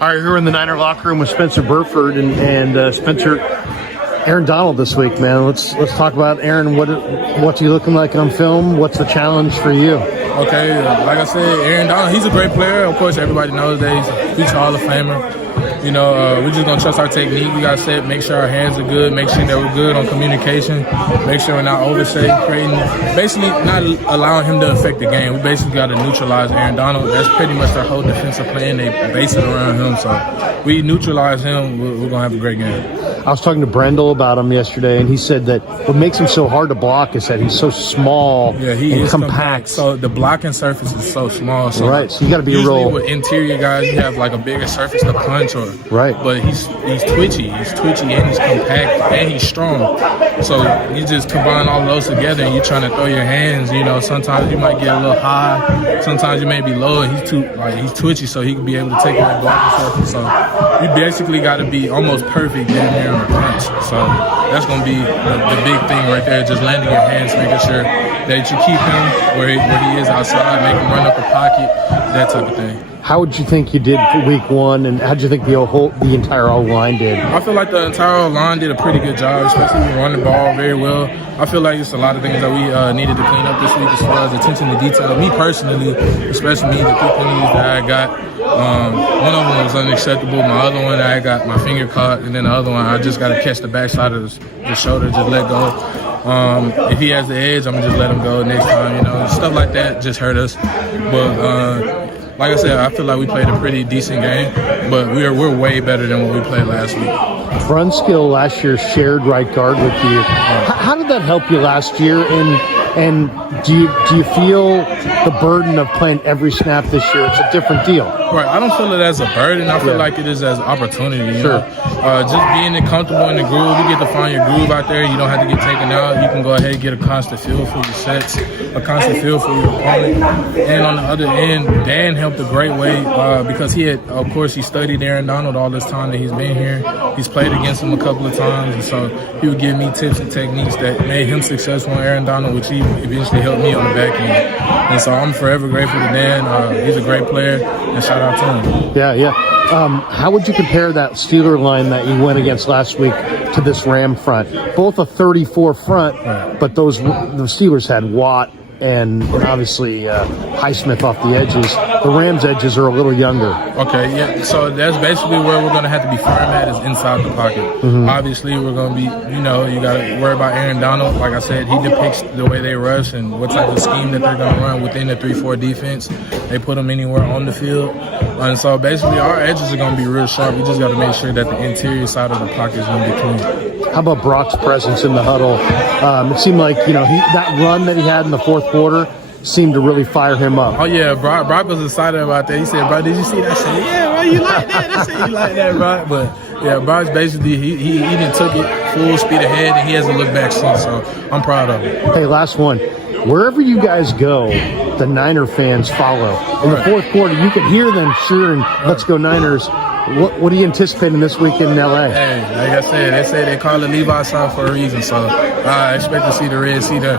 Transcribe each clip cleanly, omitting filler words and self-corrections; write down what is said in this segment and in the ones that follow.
All right, here in the Niner locker room with Spencer Burford and Spencer. Aaron Donald this week, man. Let's talk about Aaron. What's he looking like on film? What's the challenge for you? Okay, like I said, Aaron Donald, he's a great player. Of course, everybody knows that he's a future Hall of Famer. You know, we're just going to trust our technique. We got to set, make sure our hands are good, make sure that we're good on communication, make sure we're not creating, basically not allowing him to affect the game. We basically got to neutralize Aaron Donald. That's pretty much their whole defensive plan. They base it around him. So we neutralize him, we're going to have a great game. I was talking to Brendel about him yesterday, and he said that what makes him so hard to block is that he's so small and compact. So the blocking surface is so small. So right, so you got to be usually with interior guys, you have like a bigger surface to punch or But he's twitchy. He's twitchy and he's compact and he's strong. So you just combine all of those together and you're trying to throw your hands. You know, sometimes you might get a little high. Sometimes you may be low. And he's twitchy, so he can be able to take that blocking surface. So you basically got to be almost perfect down here on the punch. So that's going to be the big thing right there, just landing your hands, making sure that you keep him where he is outside, make him run up the pocket, that type of thing. How would you think you did for week one, and how did you think the entire O-line did? I feel like the entire O-line did a pretty good job, especially we run the ball very well. I feel like it's a lot of things that we needed to clean up this week as far as attention to detail. Me personally, especially me, the 3 penalties that I got, one of them was unacceptable. My other one, I got my finger caught, and then the other one, I just got to catch the backside of the shoulder, just let go. If he has the edge, I'm going to just let him go next time. You know, stuff like that just hurt us. But like I said, I feel like we played a pretty decent game, but we're way better than what we played last week. Brunskill last year shared right guard with you. How did that help you last year? And do you feel the burden of playing every snap this year? It's a different deal. Right. I don't feel it as a burden. I feel like it is as an opportunity. You know? Just being comfortable in the groove. You get to find your groove out there. You don't have to get taken out. You can go ahead and get a constant feel for your sets, a constant feel for your opponent. And on the other end, Dan helped a great way because he studied Aaron Donald all this time that he's been here. He's played against him a couple of times, and so he would give me tips and techniques that made him successful in Aaron Donald, which he eventually helped me on the back end. And so I'm forever grateful to Dan. He's a great player, and shout out to him. Yeah. How would you compare that Steeler line that you went against last week to this Ram front? Both a 34 front, but the Steelers had Watt and obviously Highsmith off the edges. The Rams' edges are a little younger. Okay, yeah. So that's basically where we're going to have to be firm at, is inside the pocket. Obviously, we're going to be, you got to worry about Aaron Donald. Like I said, he depicts the way they rush and what type of scheme that they're going to run within the 3-4 defense. They put them anywhere on the field. And so basically, our edges are going to be real sharp. We just got to make sure that the interior side of the pocket is going to be clean. How about Brock's presence in the huddle? It seemed like, that run that he had in the fourth quarter seemed to really fire him up. Oh, yeah. Brock was excited about that. He said, bro, did you see that? I said, yeah, bro, you like that? I said, you like that, Brock? But, yeah, Brock's basically, he even took it full speed ahead, and he hasn't looked back since, so I'm proud of him. Hey, last one. Wherever you guys go, the Niner fans follow. In the fourth quarter, you can hear them cheering, "Let's go Niners." What are you anticipating this week in L.A.? Hey, like I said, they say they call it Levi sign for a reason, so I expect to see the Red Sea there.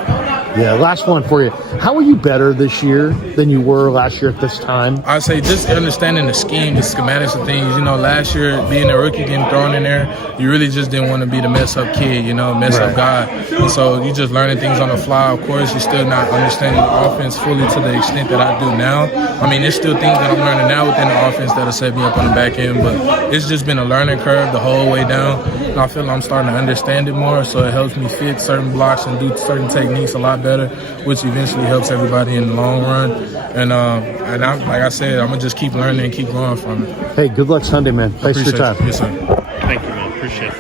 Yeah, last one for you. How are you better this year than you were last year at this time? I'd say just understanding the scheme, the schematics of things. Last year, being a rookie, getting thrown in there, you really just didn't want to be the mess-up kid, mess-up guy. And so you're just learning things on the fly. Of course, you're still not understanding the offense fully to the extent that I do now. I mean, there's still things that I'm learning now within the offense that'll set me up on the back end, but it's just been a learning curve the whole way down. And I feel like I'm starting to understand it more, so it helps me fit certain blocks and do certain techniques a lot better, which eventually helps everybody in the long run. And I'm, like I said, I'm going to just keep learning and keep growing from it. Hey, good luck Sunday, man. Thanks for your time. Yes, sir. Thank you, man. Appreciate that.